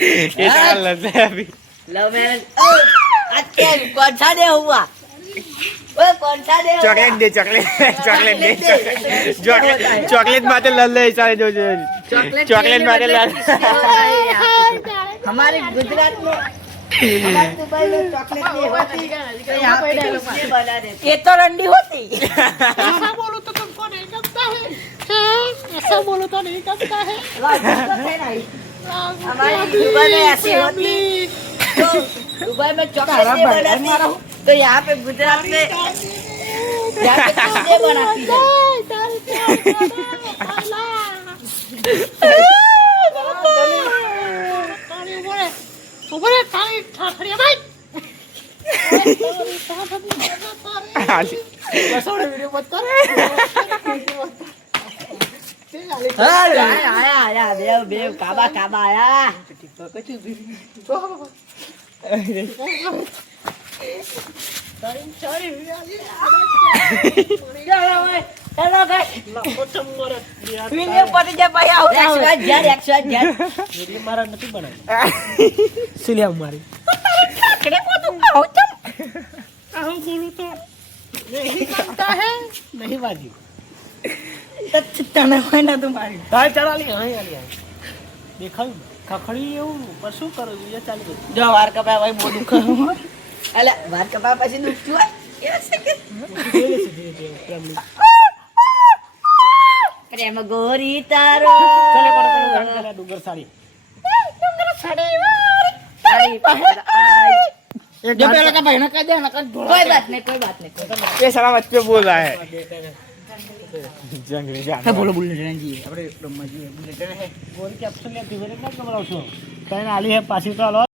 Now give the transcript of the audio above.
ये सारा लड़ते हैं अभी लव मैरिज आज क्या कौन सा डे हुआ ओए कौन सा डे हुआ चॉकलेट दे चॉकलेट चॉकलेट दे चॉकलेट दे, ये तो क्या होता है? चॉकलेट चॉकलेट माते लल्ले सारे जो जो चॉकलेट चॉकलेट के माते लिए लल मतलब किसके होता है यहाँ पे? हमारे गुजरात में हमारे दुबई में चॉकलेट नहीं होती तो यहाँ पे किसने बना देते ये तो रंडी होती ऐसा बोलो तो तुमको नहीं जमता है हाँ, ऐसा बोलो तो नहीं जमता है लॉजिक तो है नहीं हमारी दुबई में ऐसी होती तो दुबई में चॉकलेट बनाती तो यहाँ पे गुजरात में यहाँ पे बनाती है वीडियो मत कर આયા આયા આયા દેવ બેવ કાબા કાબા આયા મારા નથી બનાવી સિલિયા મારી. આવું બોલું તો નહીં જમતા હે? નહીં વાજી તો તને હોય ના તમારી તાર ચાલી અહીં આલી અહીં દેખાયું ખખડી એવું પણ શું કરું છું એ ચાલી ગયું જો વાર કપાય ભાઈ બહુ દુખ અલે વાર કપાય પછી દુખતું હોય એ છે કે પ્રેમ ગોરી તારો ચાલે કોને કોને ગાન કરે ડુંગર સાડી તારી પાસે આઈ. જો પેલા કા ભાઈ ના દે નકર કોઈ બાત નહીં કોઈ બાત નહીં કોઈ બાત ये सारा मत पे बोल रहा है જંગલી જાન બોલો બોલ જણજી આપણે રમવા જઈએ પાછી